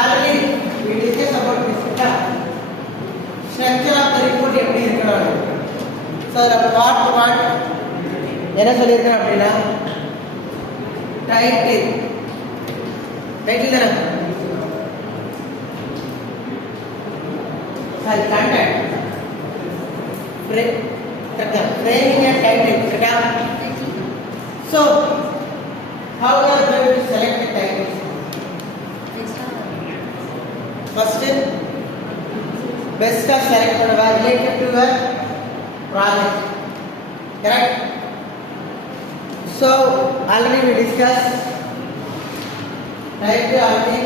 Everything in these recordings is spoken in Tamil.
Already we discussed about this structure of the report எப்படி இருக்கணும். So the part 1 என்ன சொல்லிருக்கேன் அப்படினா டைட்டில் தானே sorry content framing and title correct. So how we are going to select the title? First best of select related to your project, correct? So already we discussed title already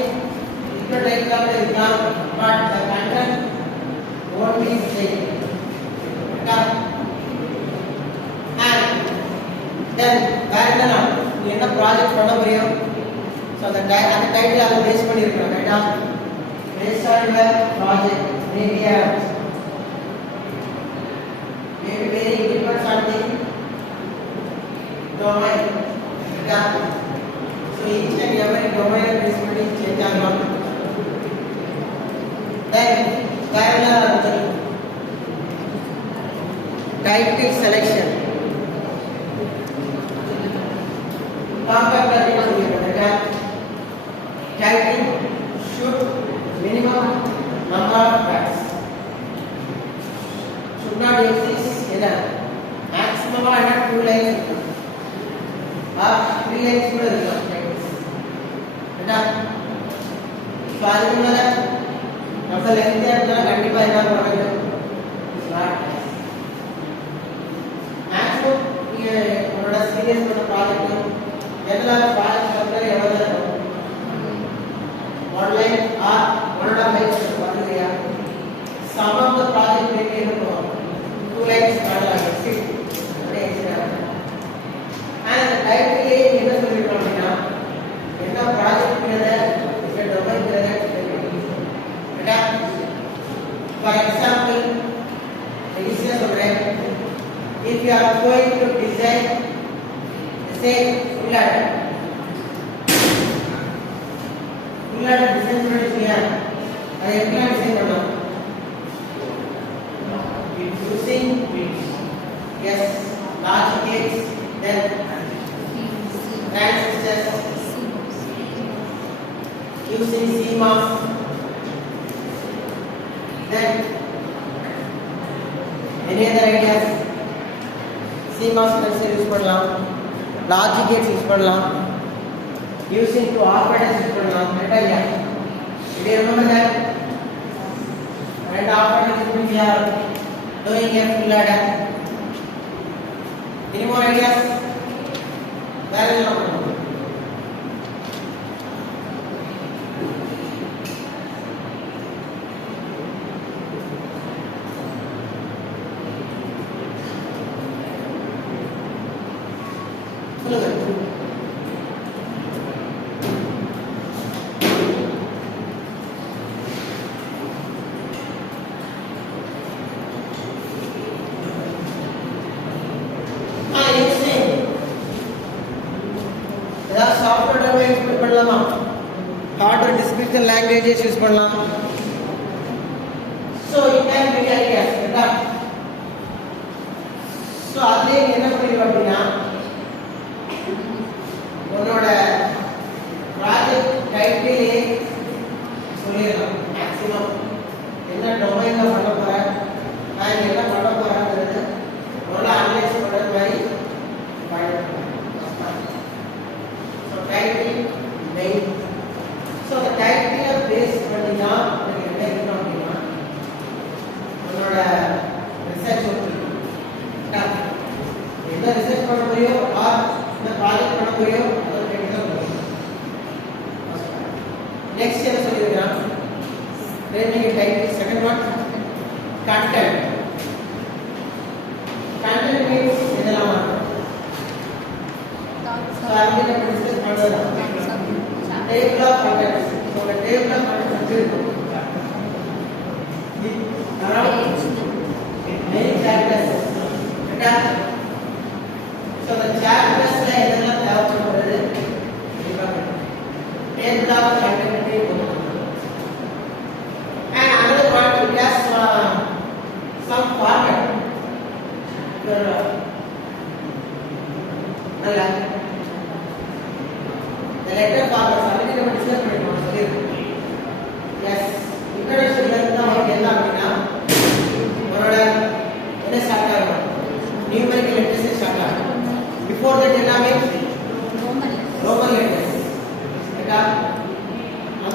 different types of the exam, but the content won't be same, correct? And then where the now you end up project பண்ண முடியும். So the title அதை பேஸ் பண்ணி இருக்கணும், ரைட்டா? Based on your project, maybe very different something domain, right? So each and every domain based on change on. Then title selection. Compact title should minimum number of facts should not exist in a maximum of 2 lines or 3 lines கூட இருக்கலாம் ரைட்டா. ஸோ அதுக்கு மேலே நம்ம லென்த்தியாக இருந்தால் கண்டிப்பாக என்ன பண்ணணும் மேக்ஸிமம் நீங்கள் உங்களோட சீரியஸ் பண்ண ப்ராஜெக்ட் எல்லா ப்ராஜெக்ட் வந்து எவ்வளோ இருக்கும் 1 line or 1.5 lines பண்ணுறியா. Some of the project may be 2 lines பண்ணலாம் 6 and the title என்ன சொல்லிருக்கோம் அப்படின்னா என்ன ப்ராஜெக்ட் என்ன டொமைன் ரைட்டா. ஃபார் எக்ஸாம்பிள் ஈஸியாக சொல்கிறேன், if you are going to design say உள்ளாட டிசைன் பண்ணிட்டீங்க, அதை எப்படி டிசைன் பண்ணலாம்? using yes large gates, then transistors, using CMOS, then any other ideas? CMOS transistor use பண்ணலாம், large gates use பண்ணலாம், using to operators use பண்ணலாம், ரைட்டா இல்லையா? Do you remember that? And operators we are doing a full ladder. Any more ideas? Where is your hardware description languages use பண்ணலாம். So you can get ideas, right? So அதுல என்ன பண்ணுவீங்க அப்படினா உங்களோட ப்ராஜெக்ட் டைட்டிலே சொல்லிடலாம். மேக்ஸிமம் என்ன டொமைன்ல பண்ண போறேன், நான் என்ன பண்ண போறேங்கிறது நல்லா அனலைஸ் பண்ற மாதிரி பண்ணலாம். So title main. So the title base பண்ணினா உங்களுக்கு என்ன இருக்கணும் அப்படினா உங்களோட ரிசர்ச் ஒர்க் என்ன ரிசர்ச் பண்ண போறியோ ஆர் இந்த ப்ராஜெக்ட் பண்ண போறியோ அதை கேட்டு தான் போறீங்க. நெக்ஸ்ட் என்ன சொல்லிருக்கான்? framing title. Second one content. Content means என்னலாம் சார்ந்து நம்ம டிஸ்கஸ் பண்ணலாம். Table of contents. So the table of contents is around many chapters. So the chapters la edella தேவைப்படுறது table of content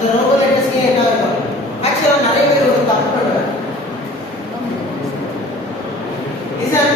அந்த ரோமன் லெட்டர்ஸ்க்கே என்ன இருக்கும்? ஆக்சுவலாக நிறைய பேர் ஒரு தப்பு பண்ணுவாங்க. Listen.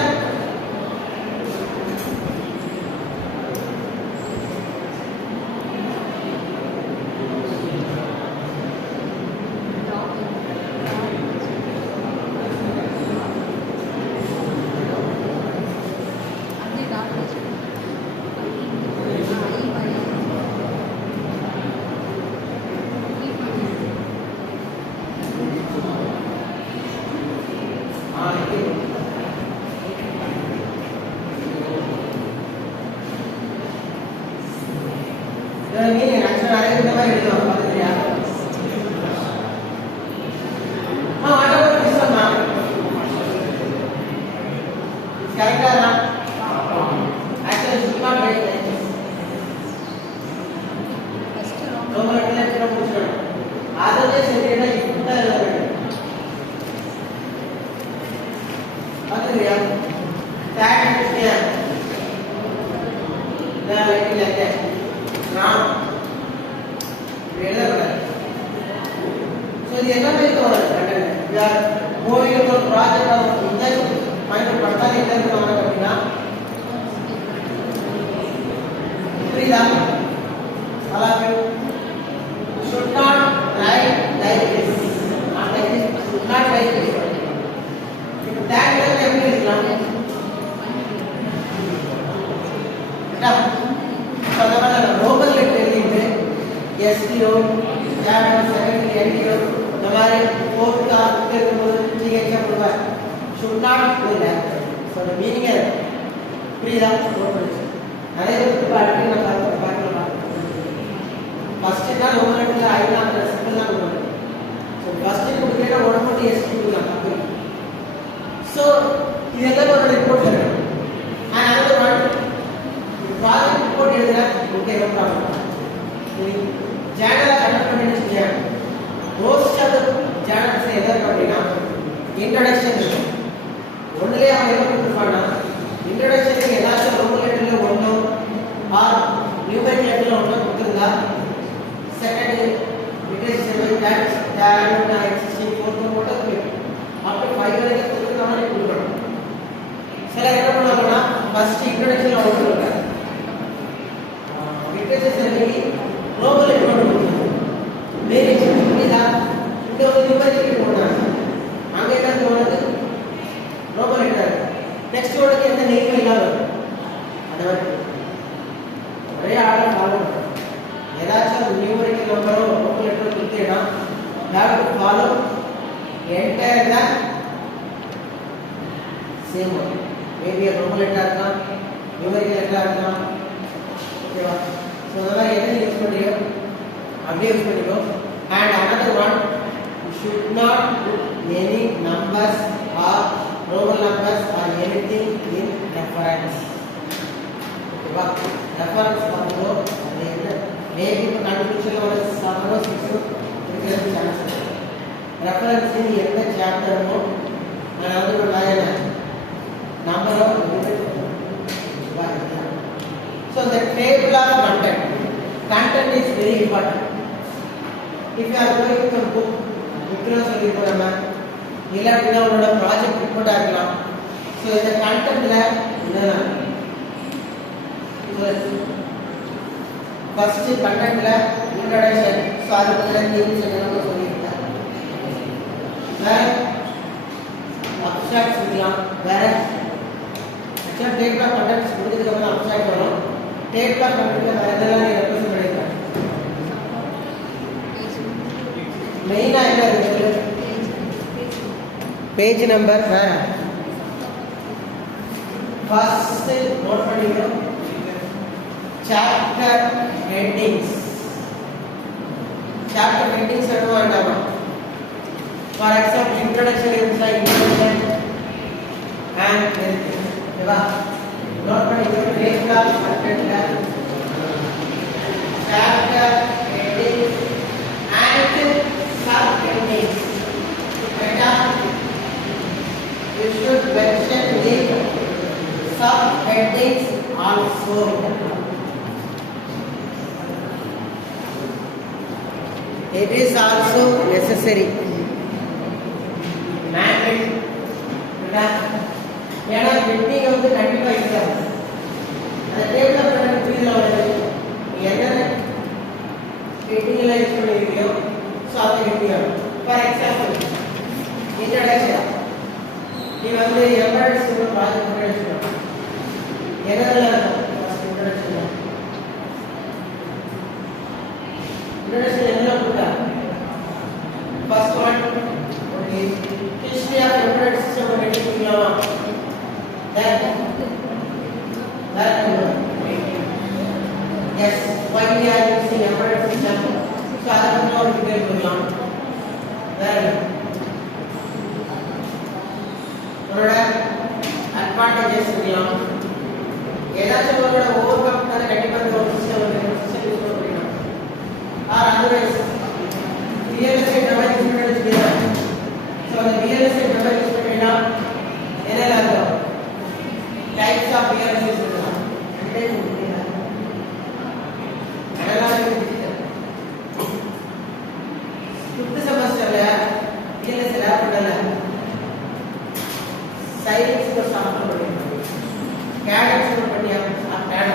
Page number first note பண்ணிக்கோ chapter headings என்ன வேண்டாமா for example introduction inside introduction and everything ஓகேவா note பண்ணிக்கோ page class content chapter headings and sub headings बेटा you should mention the subheadings also. It is also necessary. ஏன்னா வெட்டிங் வந்து கண்டிப்பா இருக்காது. அந்த டேபிள் பண்ண புரியுதுல வருது. என்னென்ன வெட்டிங்ல யூஸ் பண்ணிருக்கியோ ஸோ அதை வெட்டியும். ஃபார் எக்ஸாம்பிள் இன்ட்ரடக்ஷன் நீ வந்து எம்பெடட் சிஸ்டம் ப்ராஜெக்ட் பண்ணி என்னென்ன இன்ட்ரடக்ஷன் என்ன கொடுத்தா first one okay history of embedded system of education that yes why we are using embedded system so adha patti or detail kodlam that onoda advantages kodlam edachu onoda overcome பண்ண கண்டிப்பா ஒரு சிஸ்டம் யூஸ் பண்ணலாம் or otherwise real estate domain use பண்ணிக்கலாம். So the real estate domain use பண்ணிக்கலாம். என்னெல்லாம் இருக்கும் types of real estate இருக்கலாம். fifth செமஸ்டர்ல real estate லேப் பண்ணல சைலன்ஸ் को சால்வ் பண்ணிருக்கோம். CAD எக்ஸ்ப்ளோர் பண்ணியா CAD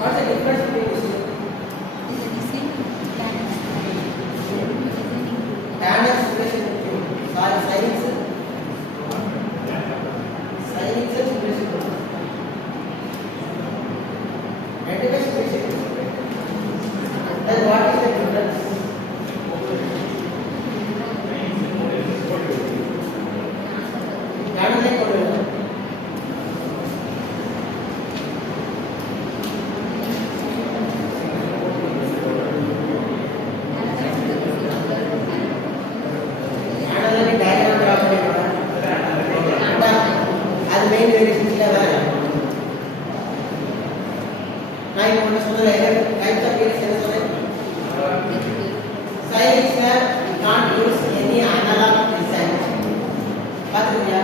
what's the difference between these two? CAD expression sorry science expression and expression then what is the difference? CAD like koduvilla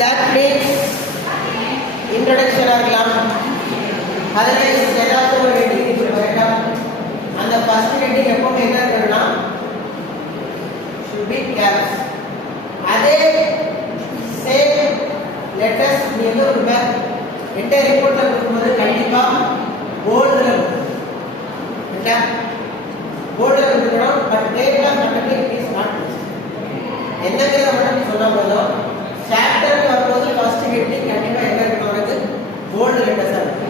that makes introduction ஆகலாம். அதனால ஏதாவது ஒரு ஹெட்டிங் வரலாம். அந்த ஃபர்ஸ்ட் ஹெட்டிங் எப்பவுமே என்ன இருக்கணும்னா should be caps. அதே சேம் லெட்டர்ஸ் நீங்க ஒரு என்டையர் ரிப்போர்ட்ல கொடுக்கும்போது கண்டிப்பா போல்ட்ல என்ன போல்ட்ல இருக்கணும். பட் டேபிள்ல மட்டுமே இஸ் நாட் என்னங்கற மட்டும் சொன்னா போதும். சாப்டர் வரும்போது ஃபர்ஸ்ட் ஹெட்டிங் கண்டிப்பா என்ன இருக்கணும் போல்ட் லெட்டர்ஸ் இருக்கு.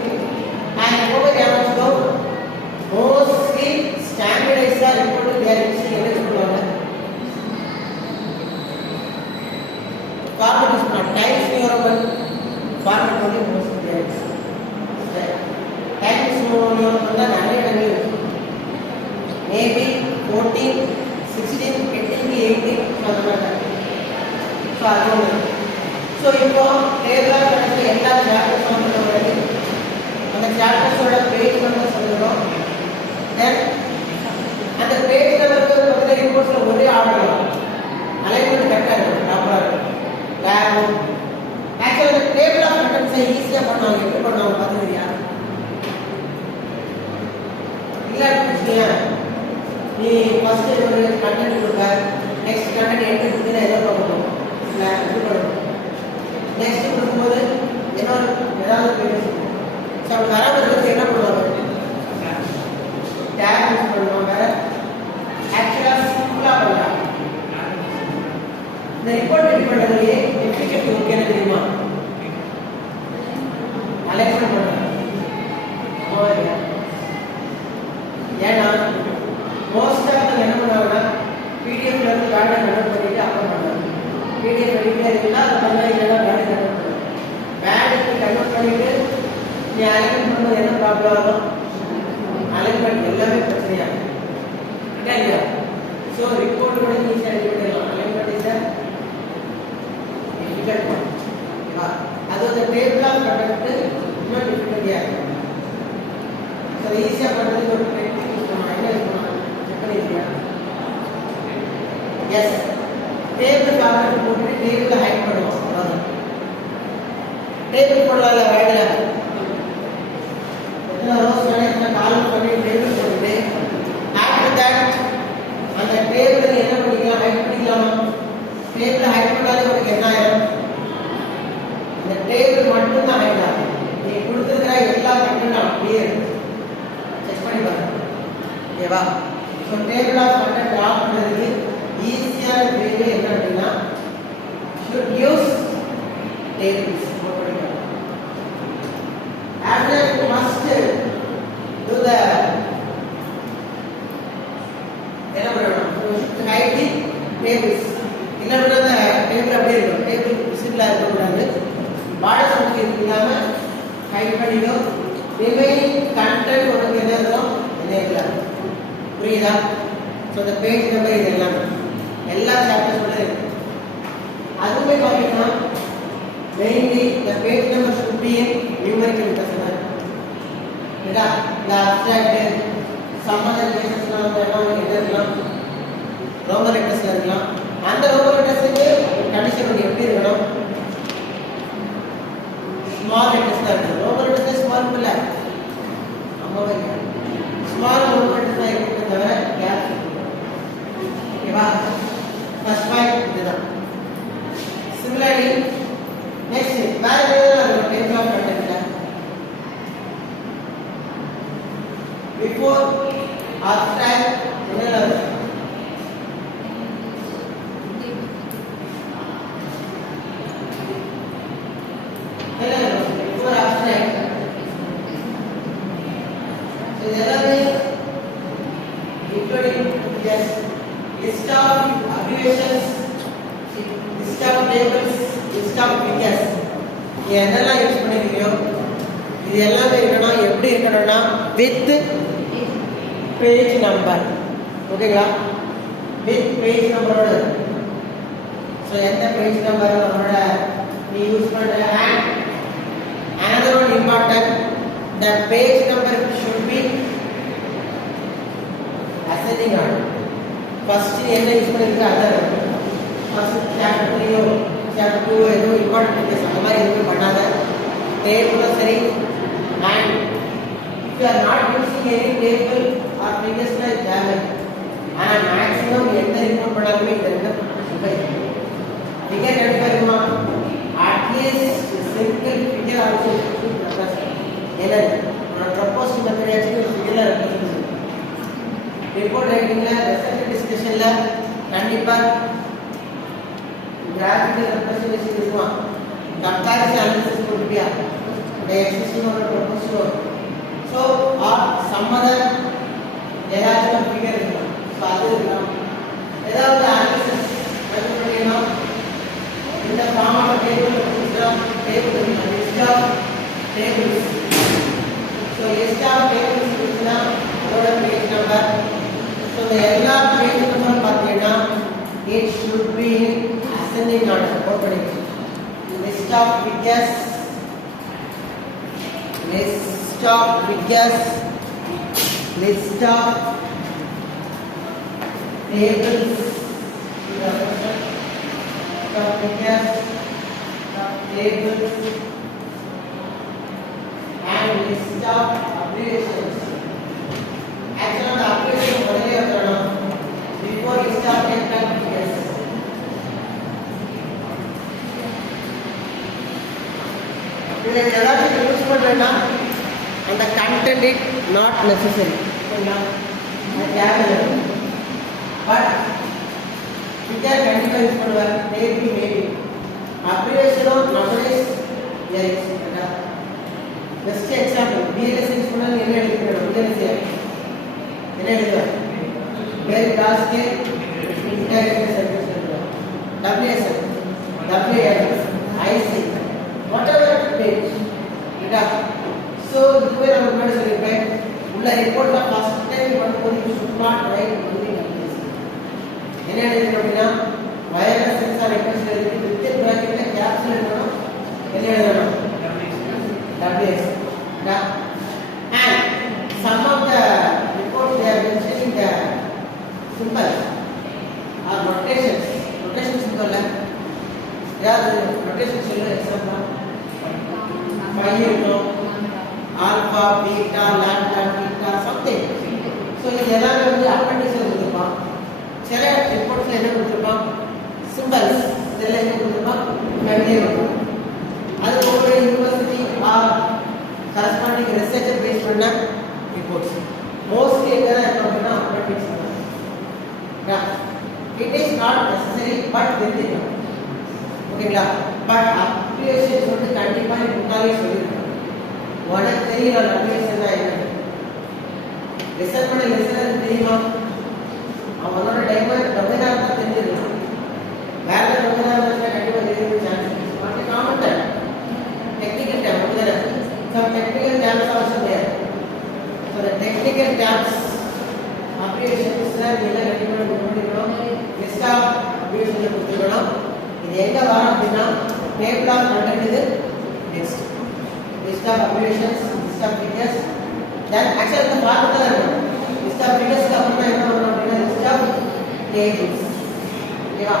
and over there also mostly standardized report they are using என்ன சொல்றாங்க format is not times new roman format only mostly there times new roman தான் நிறைய நிறைய maybe 14 16 18 அந்த மாதிரி so அது so இப்போ டேபிள்ல கணக்கு எல்லா சாப்டர்ஸ் வந்து அந்த சாப்டர்ஸோட பேஜ் நம்பர் சொல்றோம். தென் அந்த பேஜ் நம்பருக்கு பக்கத்துல ரிப்போர்ட்ஸ்ல ஒரே ஆர்டர் அலைன்மென்ட் கரெக்ட்டா இருக்கும் ப்ராப்பரா இருக்கும். லேப் ஆக்சுவலி அந்த டேபிள் ஆஃப் கண்டென்ட்ஸ் ஈஸியா பண்ணுவாங்க. எப்படி பண்ணுவாங்க பாத்தீங்களா? இல்லாட்டி வச்சுக்கோங்க, நீ ஃபர்ஸ்ட் ஒரு கண்டென்ட் கொடுப்ப, நெக்ஸ்ட் கண்டென்ட் எங்கே கொடுத்தீங்கன்னா எதோ பண்ணணும், இது பண்ணணும். நெக்ஸ்ட் கொடுக்கும்போது இன்னொரு ஏதாவது பேர் ஸோ அவங்க வரவர்களுக்கு என்ன பண்ணுவாங்க, டேக் யூஸ் பண்ணுவாங்க. ஆக்சுவலாக சிம்பிளாக பண்ணலாம். இந்த ரிப்போர்ட் ரெடி பண்ணுறதுலேயே எஃபிகேட் ஒர்க் என்ன தெரியுமா, அலைன்மெண்ட் பண்ணுறாங்க. ஏன்னா மோஸ்ட் ஆஃப் என்ன பண்ணுவாங்கன்னா பிடிஎஃப்ல இருந்து கார்டை கன்வெர்ட் பண்ணிட்டு அப்லோட் பண்ணுவாங்க. பிடிஎஃப் ரெடியாக இருக்குன்னா அது பண்ணலாம், இல்லைன்னா கார்டை கன்வெர்ட் பண்ணுவாங்க. பேடுக்கு கன்வெர்ட் பண்ணிட்டு நீ அலைன்மெண்ட் பண்ணும்போது என்ன ப்ராப்ளம் ஆகும், அலைன்மெண்ட் எல்லாமே பிரச்சனையாகும் இல்லையா. ஸோ ரிப்போர்ட் கூட ஈஸியாக ரெடி பண்ணிடலாம். Alignment is difficult one. ஓகேவா, அது அந்த டேபிள் ஆஃப் கண்டென்ட் இன்னும் டிஃபிகல்ட்டியாக இருக்கும். ஸோ ஈஸியாக பண்ணுறதுக்கு ஒரு டெக்னிக் யூஸ் பண்ணலாம். என்ன யூஸ் பண்ணலாம், செக் பண்ணிருக்கியா? எஸ், டேபிள் ஃபார்மேட் போட்டு டேபிளை ஹைட் பண்ணுவோம். அவ்வளோதான். டேபிள் போடல வேடல எத்தனை ரோஸ் வேணும் எத்தனை காலம் பண்ணி டேபிள் போட்டுட்டு ஆஃப்டர் தட் அந்த டேபிளை என்ன பண்ணிக்கலாம், ஹைட் பண்ணிக்கலாமா? டேபிளை ஹைட் பண்ணாலே உங்களுக்கு என்ன ஆயிரும், இந்த டேபிள் மட்டும் தான் ஹைட் ஆகும். நீ கொடுத்துருக்கிற எல்லா கண்டென்ட்டும் அப்படியே இருக்கு. செக் பண்ணி பாருங்க. ஓகேவா? So table of content draw பண்ணுறதுக்கு ஈஸியான வே என்ன அப்படின்னா should use tables. After you must do the என்ன பண்ணணும், hide the tables. இல்லைன்னா அந்த டேபிள் அப்படியே இருக்கும், டேபிள் விசிபிளாக இருக்கக்கூடாது. பாடல் சமூகம் இல்லாமல் ஹைட் பண்ணிடும். ரிமைனிங் கண்டென்ட் உனக்கு என்ன இருக்கும், என்ன இருக்கலாம், புரியுதா? ஸோ இந்த பேஜ் நம்பர் இது எல்லாமே எல்லா சாப்டர்ஸோட இருக்கு. அதுவுமே பார்த்தீங்கன்னா mainly the page number should be in numerical representation. இந்த abstract சம்மந்தம் பேசஸ்லாம் வந்து என்ன இருக்கலாம், ரோமன் லெட்டர்ஸ்ல இருக்கலாம். அந்த ரோமன் லெட்டர்ஸுக்கு கண்டிஷன் வந்து எப்படி இருக்கணும், ஸ்மால் லெட்டர்ஸ் தான் இருக்கணும். ரோமன் லெட்டர்ஸ் ஸ்மால் இல்லை, அம்மாவே ஸ்மால் ரோமன் லெட்டர்ஸ் தான் இருக்கிறத தவிர கேப். ஓகேவா? ஃபர்ஸ்ட் பாயிண்ட் இதுதான். சிமிலர்லி நெக்ஸ்ட் வேற ஏதாவது table of content before abstract என்னது, பிஃபோர் அப்ஸ்ட்ராக்ட் எல்லாமே including as list of abbreviations, list of tables, list of figures. என்னெல்லாம் யூஸ் பண்ணிருக்கீங்களோ இது எல்லாமே இருக்கணும். எப்படி இருக்கணும்னா வித் பேஜ் நம்பர். ஓகேங்களா? வித் பேஜ் நம்பரோட. ஸோ எந்த பேஜ் நம்பர் நம்மளோட நீ யூஸ் பண்ணுற. And another one important, the page number should be ascending order. First என்ன யூஸ் பண்ணிருக்க அதர் ஃபர்ஸ்ட் சாப்டர் 3 சாப்டர் 2 ஏதோ இம்பார்ட்டன்ட் கேஸ் அந்த மாதிரி எதுவும் பண்ணாத. டேபிளும் சரி. And if you are not using any table or figures like table, ஆனால் மேக்ஸிமம் எந்த ரிப்போர்ட் பண்ணாலுமே இந்த ரெண்டு ஃபிகர் கண்டிப்பாக இருக்குமா, அட்லீஸ்ட் சிங்கிள் ஃபிகர் ஆல்சோ என்ன ப்ரப்போஸ்ட் மெத்தட் ஆக்சுவலி ஒரு ஃபிகரில் ரெப்ரசன்ட் ரிப்போர்ட் ரைட்டிங்ல ரெசல்ட் டிஸ்கஷன்ல கண்டிப்பா கிராஃபிக்கல் ரெப்ரசன்டேஷன் இருக்கும். கம்பேரிசன் அனாலிசிஸ் போட்டுட்டியா, இந்த எக்ஸிஸ்டிங் ஒரு ப்ரொபோசல். ஸோ சம் அதர் ஏதாச்சும் ஒரு ஃபிகர் இருக்கும். ஸோ அது இருக்கலாம். ஏதாவது அனாலிசிஸ் பண்ணினா இந்த ஃபார்ம் ஆஃப் டேபிள் கொடுத்துட்டோம். Table list of tables. So list of tables கொடுத்துனா அதோட பேஜ் நம்பர். So the எல்லா பேஜ் நம்பர் பார்த்தீங்கன்னா it should be ascending order. Okay, list of figures, list of figures, list of tables, list of figures, tables, and list of abbreviations. Application முதல்ல வரணும் before you start and yes இதை ஏதாச்சும் யூஸ் பண்ணுறேன்னா அந்த கண்டென்ட் இட் நாட் நெசசரி ஓகேங்களா தேவையில்லை பட் ஃபிகர் கண்டிப்பாக யூஸ் பண்ணுவேன் மேபி அப்ளிகேஷனும் nowadays as best example PLS use பண்ணால் என்ன எழுதிக்கிறோம் பிஎல்எஸ் என்ன எழுதுவேன் வேறு டாஸ்க்கு இன்டெகிரேட்டட் சர்வீஸ் எழுதுவேன் WSL WL IC whatever page ida so இதுவே நம்ம முன்னாடி சொல்லிருப்பேன் உள்ள ரிப்போர்ட்ல ஃபர்ஸ்ட் டைம் பண்ணும்போது you should not write only numbers என்ன எழுதணும் அப்படின்னா வயர்லெஸ் சென்சார் ரெக்வெஸ்ட் எழுதி வித் பிராக்கெட்ல கேப்ஸ் எழுதணும் என்ன எழுதணும் ws ida and some of the reports they are mentioning the symbols or notations symbol याद notation சொல்ல example alpha beta lambda beta something so இது எல்லாமே வந்து appendix கொடுத்திருப்பான் சில ரிப்போர்ட்ஸ்ல என்ன கொடுத்திருப்பான் symbols இதெல்லாம் என்ன கொடுத்திருப்பான் மெமரி வரும் அது ஒவ்வொரு university R corresponding research based பண்ண ரிப்போர்ட்ஸ் மோஸ்ட்லி எங்க இருக்கணும்னா appendix yeah it is not necessary but very ஓகேங்களா பட் அப்ளிகேஷன் வந்து கண்டிப்பா முன்னாலே சொல்லிருக்கேன் உனக்கு தெரியல அப்ளிகேஷன் என்ன லிசன் பண்ண லிசனர் தெரியுமா அவனோட டைமர் டொமினார் தான் தெரிஞ்சிருக்கும் வேற டொமினார் இருந்தா கண்டிப்பா தெரியவே chance but common time technical time அப்படிதானே some technical terms also there so the technical terms applications நீங்க கண்டிப்பா முடிக்கணும் லிஸ்ட் ஆஃப் அப்ளிகேஷன் கொடுத்துக்கணும் இது எங்க வரும் அப்படின்னா டேபிள் ஆஃப் கண்டென்ட் இது next list of applications list of features then actually இந்த பார்ட் தான் இருக்கும் லிஸ்ட் ஆஃப் ஃபீச்சர்ஸ் அப்புறம் என்ன வரும் அப்படின்னா லிஸ்ட் ஆஃப் டேபிள்ஸ் ஓகேவா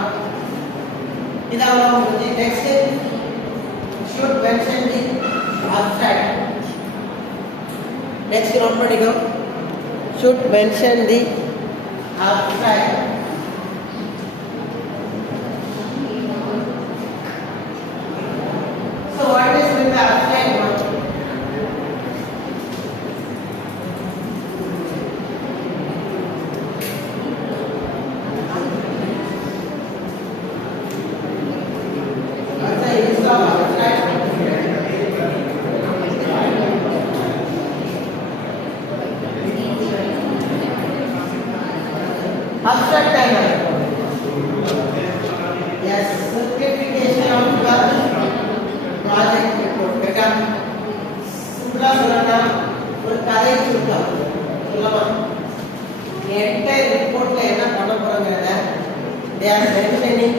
இதால வந்து next should mention the abstract next note படிக்கோ should mention the abstract so what is with the abstract one abstract timer yes simplification of the project report beta simple சொல்லனா ஒரு கதை சொல்லலாம் சொல்லலாமா என்டையர் ரிப்போர்ட்ல என்ன பண்ண போறாங்கனா they are mentioning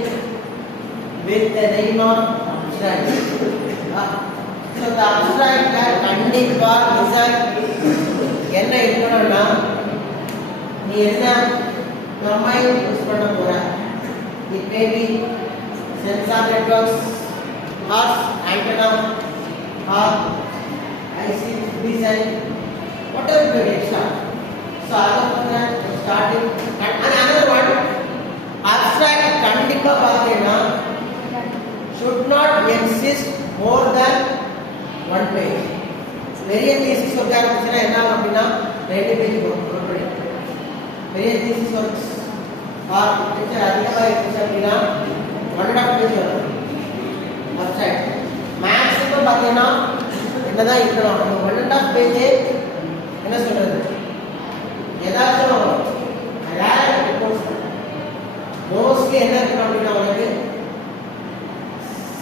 with the name of abstract so the abstract கண்டிப்பா டிசைன் என்ன இருக்கணும்னா நீ என்ன domain யூஸ் பண்ண போற it may be sensor networks or antenna or IC design whatever you get start so other than starting and another one abstract kandipa pathina should not exist more than one page very thesis work ஆரம்பிச்சனா என்ன ஆகும் அப்படினா ரெண்டு பேஜ் போடணும் very thesis works or picture அதிகமா இருந்துச்சு அப்படினா 1.5 பேஜ் வரும் abstract maximum பாத்தீங்கன்னா என்னதான் இருக்கணும் நம்ம 1.5 பேஜ் என்ன சொல்றது ஏதாச்சும் rare reports mostly என்ன இருக்கணும் அப்படினா உங்களுக்கு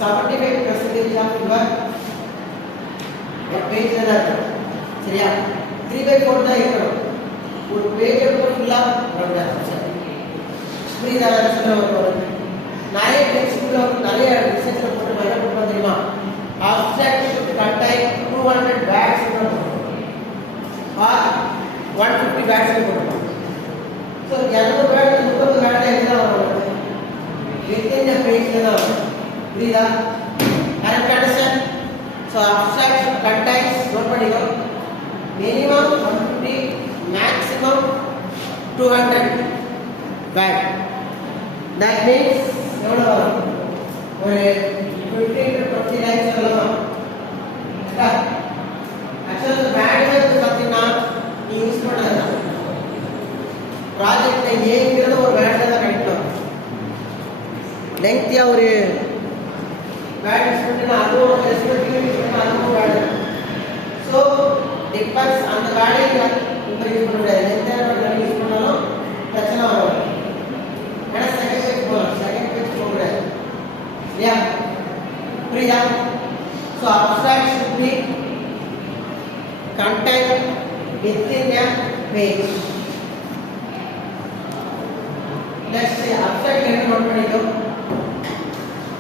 75% of your page ல தான் இருக்கும் சரியா 3/4 தான் இருக்கணும் ஒரு பேஜ் எடுத்து ஃபுல்லா ரன் புரியுதா சொல்றேன் நிறைய டெக்ஸ்ட்ல நிறைய ரிசர்ச்ல போட்டு என்ன பண்ணுவாங்க தெரியுமா abstract should contain 200 words or 150 words போடுவாங்க so 200 words 30 words என்ன வரும் within the page தான் வரும் புரியுதா correct understand so abstract should contain note பண்ணிக்கோ minimum 150 maximum 200 watt. That means எவ்வளோ வரும்? ஒரு 15 to 20 lakhs சொல்லலாம். ஆக்சுவலாக இந்த பேண்ட்விட்த் பார்த்தீங்கன்னா நீ யூஸ் பண்ணலாம். ப்ராஜெக்ட் ஏங்கிறது ஒரு பேண்டில் தான் கட்டணும். லெங்க்த்தியாக ஒரு பேண்ட் யூஸ் பண்ணினா அதுவும் ரெஸ்பெக்டிவ் யூஸ் பண்ணால் அதுவும் பேண்ட். ஸோ டிபெண்ட்ஸ் அந்த வேலையை இப்போ யூஸ் பண்ண முடியாது. லெங்க்த்தியாக யூஸ் பண்ணாலும் பிரச்சனை வரும். ஏன்னா செகண்ட் பேஜ் போகலாம், செகண்ட் பேஜ் போகக்கூடாது இல்லையா? புரியுதா? So abstract should be contained within a page. Let's say abstract என்ன நோட் பண்ணிக்கோ.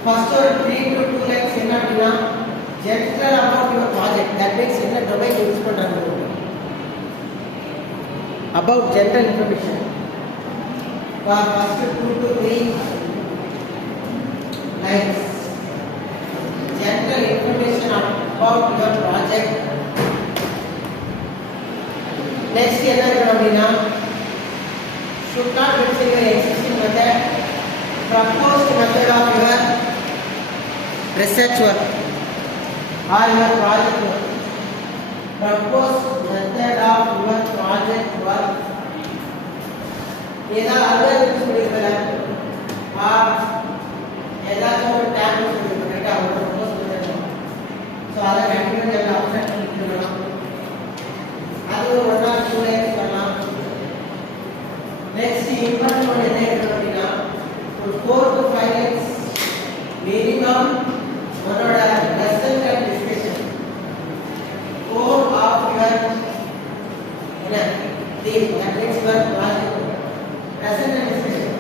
First ஒரு 3 to 2 lines என்ன அப்படின்னா general about your project. That means என்ன domain யூஸ் பண்றாங்க. About general information. For first 2 to 3 lines. General information about your project. Next என்ன இருக்கணும் அப்படின்னா should not mention your existing method, proposed method of your research work or your project work. Proposed method of your project work. ஏதாவது அல்காரிதம் சொல்லிருக்கல ஏதாச்சும் ஒரு டேப் சொல்லிருக்கோம் ரைட்டா? ஒரு ப்ரொபோஸ் பண்ணிருக்கோம். ஸோ அதை கண்டிப்பாக எல்லாம் அப்செட் பண்ணிக்கணும். அது ஒரு 1 or 2 லைன்ஸ் பண்ணலாம். நெக்ஸ்ட் இம்பார்ட்டன்ட் ஒன் என்ன இருக்கு அப்படின்னா ஒரு 4 to 5 லைன்ஸ் மினிமம் உன்னோட lesson and discussion core of your என்ன theme that means your project lesson and discussion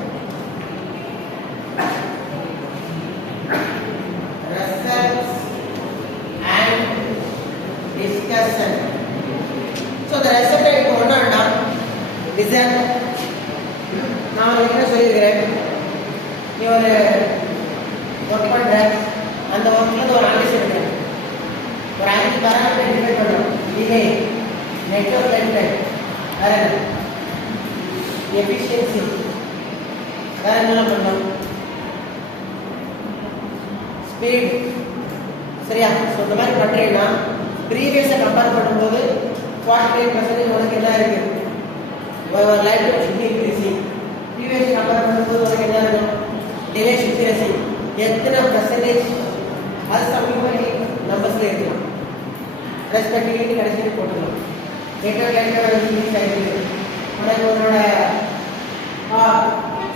results and discussion. So the result இப்போ ஒண்ணாண்டா டிசைன் நான் என்ன சொல்லியிருக்கிறேன், நீ ஒரு ஒர்க் பண்ற அந்த ஒர்க்ல ஒரு அனலைஸ் எடுக்கிற ஒரு 5 பேராமீட்டர் டிஃபைன் பண்ணணும். டிலே, நெட்வொர்க் லைஃப் டைம், வேற என்ன எஃபிஷியன்சி, வேற என்ன பண்ணணும் ஸ்பீட். சரியா? ஸோ இந்த மாதிரி பண்ணுறீங்கன்னா ப்ரீவியஸை கம்பேர் பண்ணும்போது 48% உனக்கு என்ன இருக்கு? ஒரு life time should be increasing. Previous compare பண்ணும்போது உனக்கு என்ன இருக்கும்? Delay should be reducing. எத்தனை பர்சன்டேஜ் அது சப்மிட் பண்ணி நம்பர்ஸில் இருக்கலாம். ரெஸ்பெக்டிவிட்டி கடைசியில் போட்டுக்கலாம். நெட்வொர்க் லைஃப் இன்க்ரீஸ் ஆகிருக்கு, உனக்கு உன்னோட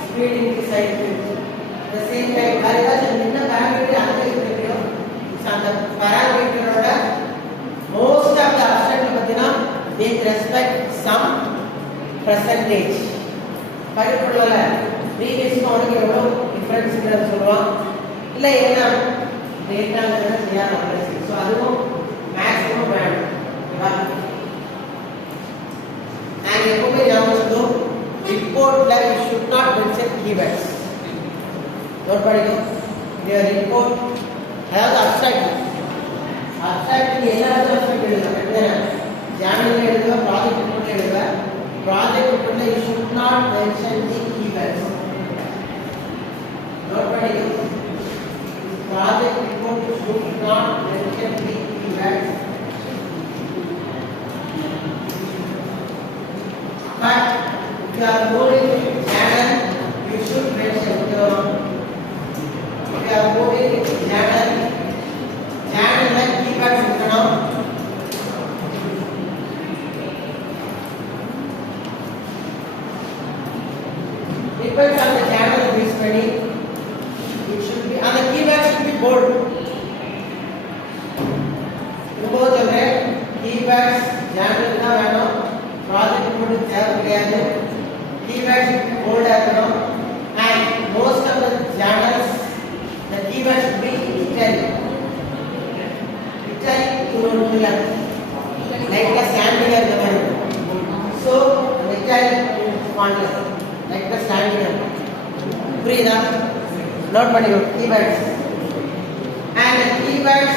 ஸ்பீட் இன்க்ரீஸ் ஆகிருக்கு. the same time வேற ஏதாச்சும் என்ன பேராமீட்டர் அனலைஸ் பண்ணிக்கிறோம். அந்த பேராமீட்டரோட most of the abstract பார்த்தீங்கன்னா with respect some percentage பரிபூர்ணல ப்ரீவியஸ்க்கு உனக்கு எவ்வளோ டிஃபரன்ஸ்ங்கிறத சொல்லுவான். இல்லை என்ன டேட்டாங்கிறத சரியான அனலைசிஸ். ஸோ அதுவும் மேக்ஸிமம் வேணும். ஓகேவா? அண்ட் எப்பவுமே ஞாபகம் வச்சுக்கணும், ரிப்போர்ட்ல you should not mention keywords. Note பண்ணிக்கோ. இந்த ரிப்போர்ட் அதாவது அப்ஸ்ட்ராக்ட் எல்லாத்தையும் அப்ஸ்ட்ராக்ட் எழுதுவேன். ஜேர்னல் எழுதுவேன், ப்ராஜெக்ட் ரிப்போர்ட் எழுதுவேன். ப்ராஜெக்ட் ரிப்போர்ட்ல you should not mention the keywords. Note பண்ணிக்கோ. Project report should not mention the keywords. But if you are moving channel, you should mention your. If you are moving channel like keywords இருக்கணும். Depends on the channel use பண்ணி it should be and the keywords should be bold. இப்போ சொல்றேன் keywords channel தான் வேணும். ப்ராஜெக்ட் போட்டு தேவை கிடையாது. கீவேர்ட்ஸ் போல்டா இருக்கணும். and most of the channels the keywords should be italic இல்ல லைட்டா ஸ்டாண்டிங்கா இருக்க மாதிரி. ஸோ italic ஃபாண்ட்ல லைட்டா ஸ்டாண்டிங்கா புரியுதா? நோட் பண்ணிக்கோ keywords and the keywords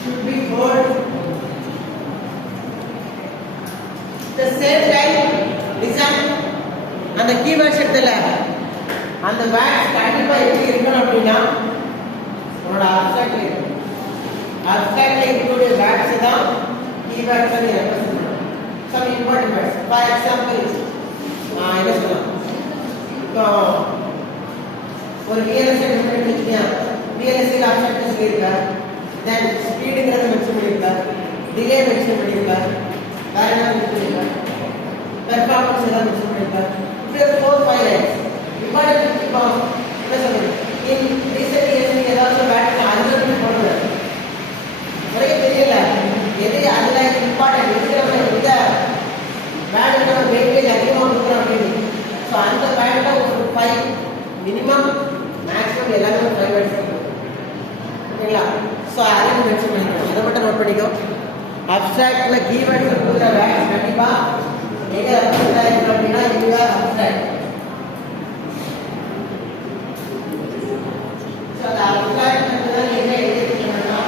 should be bold. The same time listen அந்த கீவேர்ட்ஸ் எடுத்துல அந்த வேர்ட்ஸ் கண்டிப்பா எப்படி இருக்கணும் அப்படின்னா உன்னோட அப்ஸ்ட்ராக்ட்ல இருக்கும். அப்ஸ்ட்ராக்ட்ல இருக்கக்கூடிய வேர்ட்ஸ் தான் கீவேர்ட்ஸ் நீ ரெப்ரசன்ட் பண்ணணும். Some important words. For example என்ன சொல்லலாம், இப்போ ஒரு VLSI டெஃபினேட் வச்சுக்கியா, VLSI அப்ஸ்ட்ராக்ட் சொல்லியிருக்கா, தென் ஸ்பீடுங்கிறத மென்ஷன் பண்ணியிருக்கா, டிலே மென்ஷன் பண்ணியிருக்கா, வேற என்ன மென்ஷன் பண்ணியிருக்கா, பெர்ஃபார்மன்ஸ் எல்லாம் மென்ஷன் பண்ணியிருக்கா. இப்படி 4-5 லைன்ஸ் இம்பார்ட்டன்ட். இப்போ என்ன சொல்றது, இன் ரீசெண்ட் இயர்ஸ் ஏதாவது வேர்ட்ஸ் அதுல போடுறது நிறைய தெரியல, எது அதுல இம்பார்ட்டன்ட் எதுக்கு நம்ம இந்த வேர்டுக்கு நம்ம வெயிட்டேஜ் அதிகமாக கொடுக்குறோம் அப்படின்னு. ஸோ அந்த வேர்டில் ஒரு 5 மினிமம் மேக்ஸிமம் எல்லாமே ஒரு 5 வேர்ட்ஸ் ஓகேங்களா. ஸோ அதை மென்ஷன் பண்ணிக்கணும், அதை மட்டும் நோட் பண்ணிக்கோ. அப்ஸ்ட்ராக்ட்ல கீவேர்ட்ஸ் கொடுக்குற வேர்ட்ஸ் கண்டிப்பாக எங்கே ரெப்ரசன்ட் ஆகிருக்கும் அப்படின்னா இதுதான் அப்ஸ்ட்ராக்ட். ஸோ அந்த அப்ஸ்ட்ராக்ட் தான் என்ன எழுதிருக்கணும்னா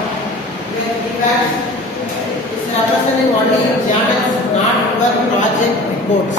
keywords is representing only your journals, not your project reports.